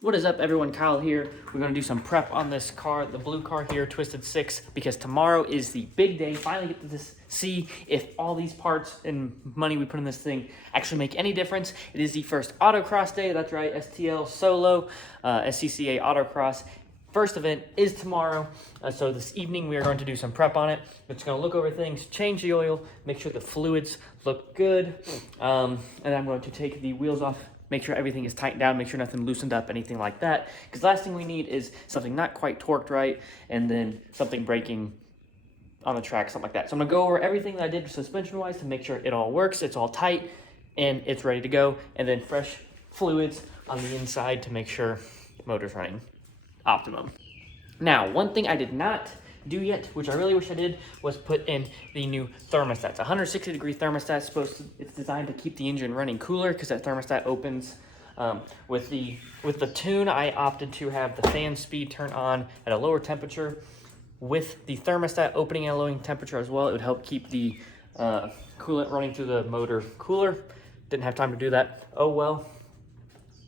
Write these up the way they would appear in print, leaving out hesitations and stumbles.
What is up, everyone? Kyle here. We're going to do some prep on this car, the blue car here, Twisted 6, because tomorrow is the big day. Finally get to see if all these parts and money we put in this thing actually make any difference. It is the first autocross day. That's right, STL Solo, Scca autocross. First event is tomorrow, so this evening we are going to do some prep on it. It's going to look over things, change the oil, make sure the fluids look good, and I'm going to take the wheels off, make sure everything is tightened down, make sure nothing loosened up, anything like that. Because last thing we need is something not quite torqued right, and then something breaking on the track, something like that. So I'm gonna go over everything that I did suspension-wise to make sure it all works, it's all tight, and it's ready to go. And then fresh fluids on the inside to make sure the motor's running optimum. Now, one thing I did not do yet, which I really wish I did, was put in the new thermostats. 160-degree thermostat. It's designed to keep the engine running cooler because that thermostat opens. With the tune, I opted to have the fan speed turn on at a lower temperature. With the thermostat opening at a lower temperature as well, it would help keep the coolant running through the motor cooler. Didn't have time to do that. Oh well.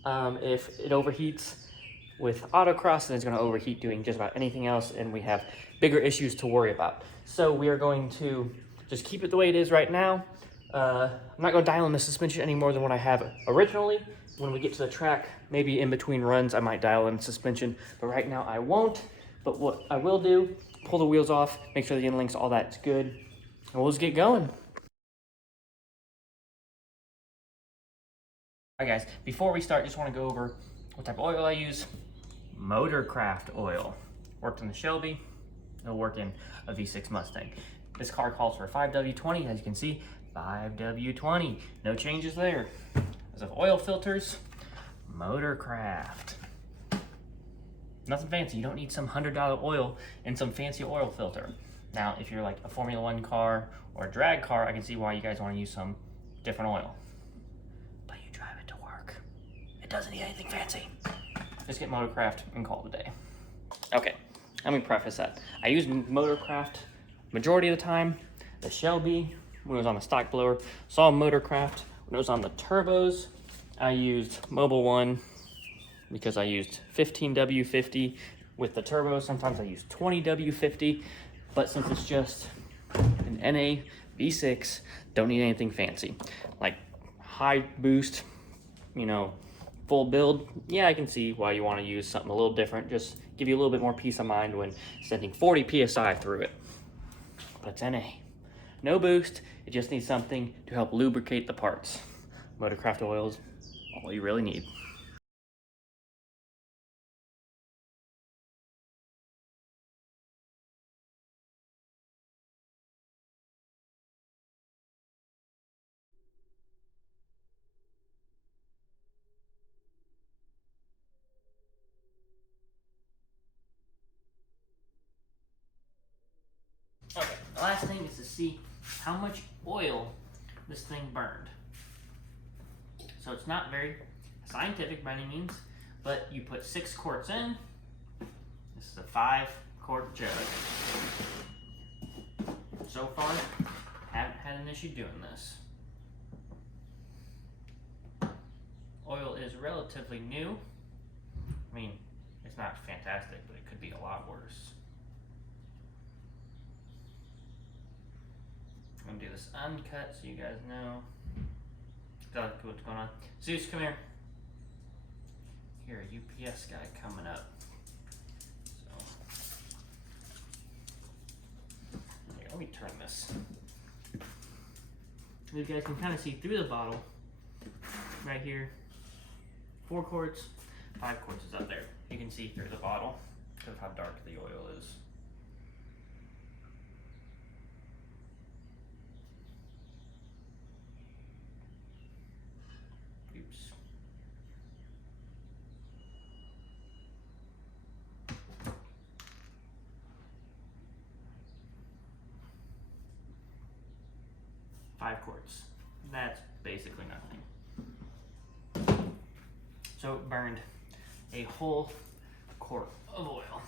If it overheats with autocross, then it's going to overheat doing just about anything else, and we have bigger issues to worry about. So we are going to just keep it the way it is right now. I'm not going to dial in the suspension any more than what I have originally. When we get to the track, maybe in between runs, I might dial in suspension, but right now I won't. But what I will do, pull the wheels off, make sure the end links, all that's good, and we'll just get going. All right, guys, before we start, just want to go over what type of oil I use. Motorcraft oil. Worked in the Shelby, it'll work in a V6 Mustang. This car calls for 5W20, as you can see, 5W20. No changes there. As of oil filters, Motorcraft. Nothing fancy. You don't need some $100 oil and some fancy oil filter. Now, if you're like a Formula One car or a drag car, I can see why you guys want to use some different oil. But you drive it to work. It doesn't need anything fancy. Just get Motorcraft and call it a day. Okay, let me preface that. I use Motorcraft majority of the time. The Shelby, when it was on the stock blower, saw Motorcraft. When it was on the turbos, I used Mobil 1 because I used 15W50 with the turbo. Sometimes I use 20W50, but since it's just an NA V6, don't need anything fancy. Like high boost, you know, full build, yeah, I can see why you want to use something a little different. Just give you a little bit more peace of mind when sending 40 PSI through it. But it's NA. No boost, it just needs something to help lubricate the parts. Motorcraft oil is all you really need. Okay, the last thing is to see how much oil this thing burned. So it's not very scientific by any means, but you put 6 quarts in. This is a 5-quart jug. So far, haven't had an issue doing this. Oil is relatively new. I mean, it's not fantastic, but it could be a lot worse. I'm gonna do this uncut so you guys know exactly what's going on. Zeus, come here. Here, UPS guy coming up. So, here, let me turn this. You guys can kind of see through the bottle right here. 4 quarts, 5 quarts is up there. You can see through the bottle because of how dark the oil is. Oops. Five quarts. That's basically nothing. So it burned a whole quart of oil.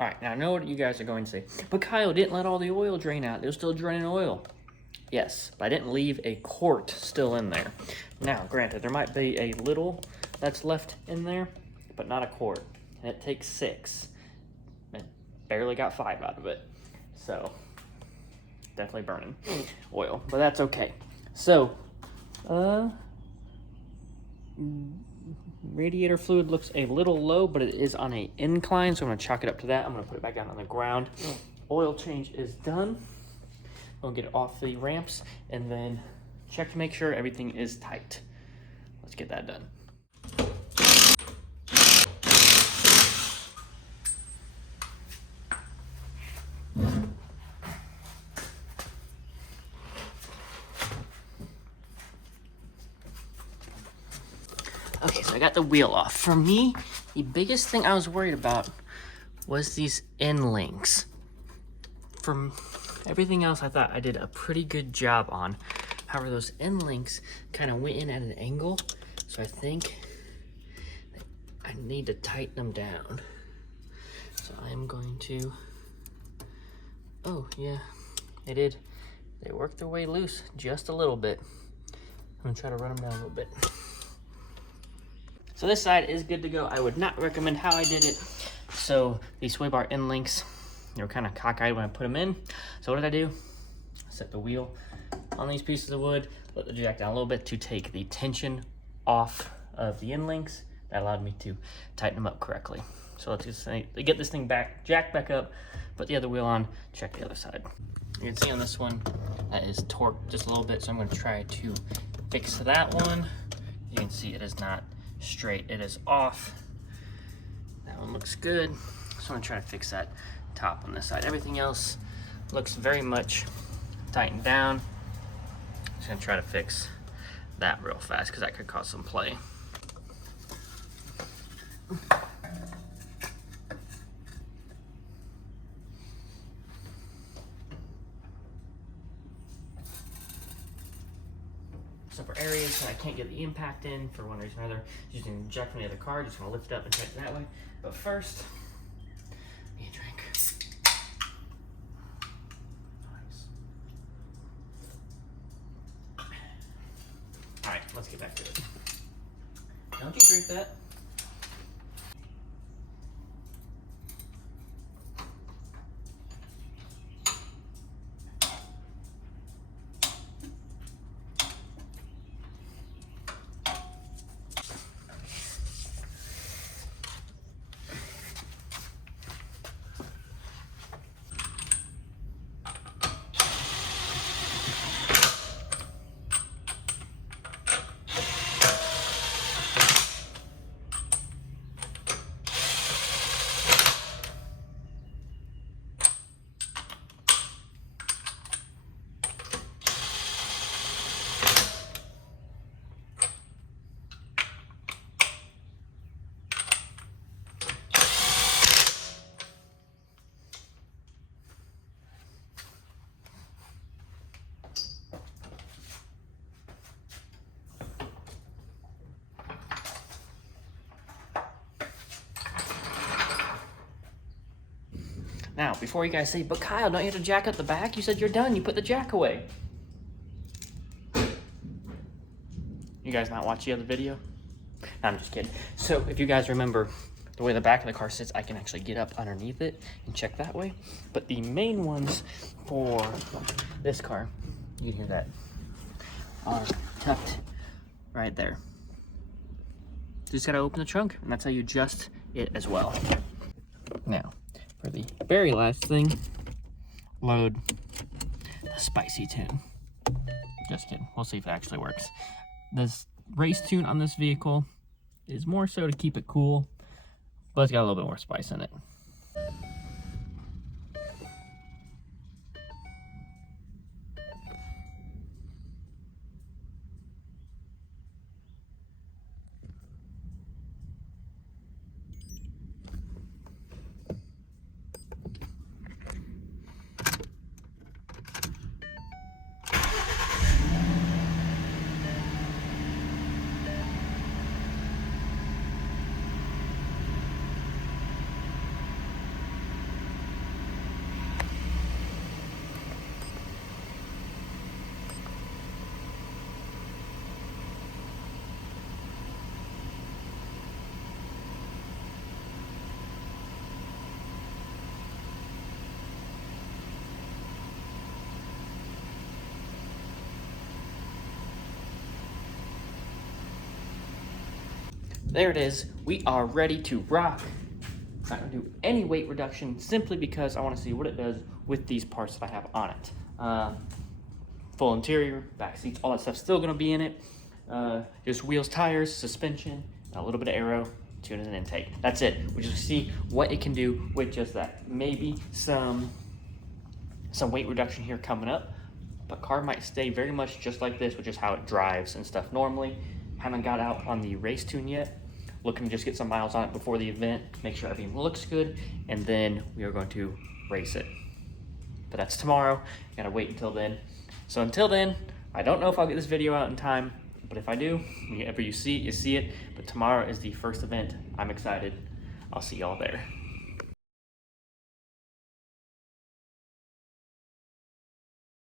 All right, now I know what you guys are going to say, but Kyle didn't let all the oil drain out. It was still draining oil. Yes, but I didn't leave a quart still in there. Now, granted, there might be a little that's left in there, but not a quart. And it takes 6. It barely got 5 out of it. So, definitely burning oil, but that's okay. So, radiator fluid looks a little low, but it is on an incline, so I'm gonna chalk it up to that. I'm gonna put it back down on the ground. Oil change is done. We'll get it off the ramps and then check to make sure everything is tight. Let's get that done. Okay, so I got the wheel off. For me, the biggest thing I was worried about was these end links. From everything else, I thought I did a pretty good job on. However, those end links kind of went in at an angle, so I think that I need to tighten them down. So I'm going to, oh yeah, they did. They worked their way loose just a little bit. I'm gonna try to run them down a little bit. So this side is good to go. I would not recommend how I did it. So these sway bar end links, they were kind of cockeyed when I put them in. So what did I do? Set the wheel on these pieces of wood, let the jack down a little bit to take the tension off of the end links. That allowed me to tighten them up correctly. So let's just get this thing back, jack back up, put the other wheel on, check the other side. You can see on this one, that is torqued just a little bit, so I'm gonna try to fix that one. You can see it is not straight, it is off. That one looks good. So I'm gonna try to fix that top on this side. Everything else looks very much tightened down. Just gonna try to fix that real fast because that could cause some play. So for areas that I can't get the impact in for one reason or another, using the jack from the other car, just gonna lift it up and check it that way. But first, need a drink. Nice. All right, let's get back to it. Don't you drink that. Now, before you guys say, but Kyle, don't you have to jack up the back? You said you're done. You put the jack away. You guys not watch the other video? No, I'm just kidding. So if you guys remember the way the back of the car sits, I can actually get up underneath it and check that way. But the main ones for this car, you can hear that, are tucked right there. Just gotta open the trunk, and that's how you adjust it as well. Now, for the very last thing, load the spicy tune. Just kidding, we'll see if it actually works. This race tune on this vehicle is more so to keep it cool, but it's got a little bit more spice in it. there it is. We are ready to rock. I'm not gonna do any weight reduction simply because I want to see what it does with these parts that I have on it. Full interior, back seats, all that stuff's still gonna be in it. Just wheels, tires, suspension, a little bit of aero, tuning and intake. That's it. We just see what it can do with just that. Maybe some weight reduction here coming up, but car might stay very much just like this, which is how it drives and stuff normally. Haven't got out on the race tune yet. Looking to just get some miles on it before the event, make sure everything looks good, and then we are going to race it. But that's tomorrow. Gotta wait until then. So until then, I don't know if I'll get this video out in time, but if I do, whenever you see it, you see it. But tomorrow is the first event. I'm excited. I'll see y'all there.